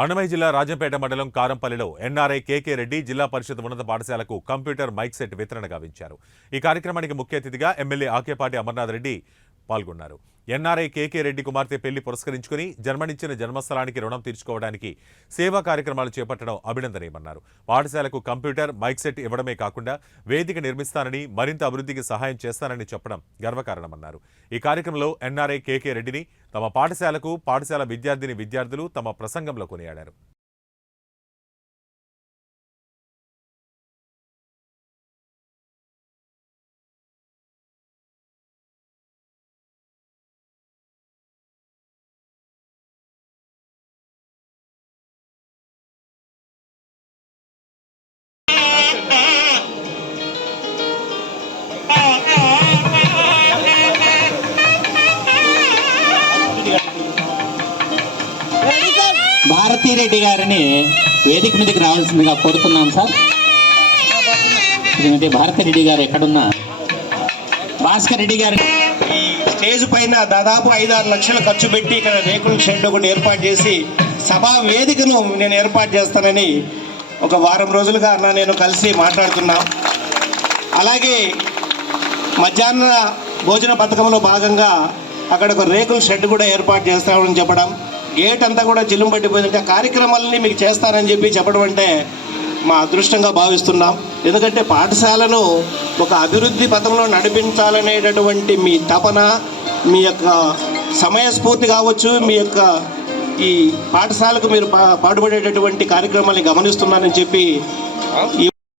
అన్నమయ్య జిల్లా రాజంపేట మండలం కారంపల్లిలో ఎన్ఆర్ఐ కేకే రెడ్డి జిల్లా పరిషత్ ఉన్నత పాఠశాలకు కంప్యూటర్ మైక్ సెట్ వితరణ గావించారు. ఈ కార్యక్రమానికి ముఖ్య అతిథిగా ఎమ్మెల్యే ఆకేపాటి అమర్నాథ్ రెడ్డి పాల్గొన్నారు. ఎన్ఆర్ఐ కేకే రెడ్డి కుమార్తె పెళ్లి పురస్కరించుకుని జన్మనిచ్చిన జన్మస్థలానికి రుణం తీర్చుకోవడానికి సేవా కార్యక్రమాలు చేపట్టడం అభినందనీయమన్నారు. పాఠశాలకు కంప్యూటర్ మైక్ సెట్ ఇవ్వడమే కాకుండా వేదిక నిర్మిస్తానని, మరింత అభివృద్ధికి సహాయం చేస్తానని చెప్పడం గర్వకారణమన్నారు. ఈ కార్యక్రమంలో ఎన్ఆర్ఐ కేకే రెడ్డిని తమ పాఠశాలకు పాఠశాల విద్యార్థులు తమ ప్రసంగంలో కొనియాడారు. భారతీరెడ్డి గారిని వేదిక మీదకి రావాల్సిందిగా కోరుతున్నాం సార్. ఎందుకంటే భారతీరెడ్డి గారు ఎక్కడున్నా భాస్కర్ రెడ్డి గారు ఈ స్టేజ్ పైన దాదాపు 5-6 లక్షలు ఖర్చు పెట్టి ఇక్కడ రేకుల షెడ్ ఒకటి ఏర్పాటు చేసి సభా వేదికను నేను ఏర్పాటు చేస్తానని ఒక వారం రోజులుగా నేను కలిసి మాట్లాడుతున్నాం. అలాగే మధ్యాహ్న భోజన పథకంలో భాగంగా అక్కడ ఒక రేకుల షెడ్ కూడా ఏర్పాటు చేస్తామని చెప్పడం, గేట్ అంతా కూడా చిల్లుం పట్టిపోయింది. కార్యక్రమాలని మీకు చేస్తానని చెప్పడం అంటే మా అదృష్టంగా భావిస్తున్నాం. ఎందుకంటే పాఠశాలను ఒక అభివృద్ధి పథంలో నడిపించాలనేటటువంటి మీ తపన, మీ యొక్క సమయస్ఫూర్తి కావచ్చు, మీ యొక్క ఈ పాఠశాలకు మీరు పాటుపడేటటువంటి కార్యక్రమాన్ని గమనిస్తున్నానని చెప్పి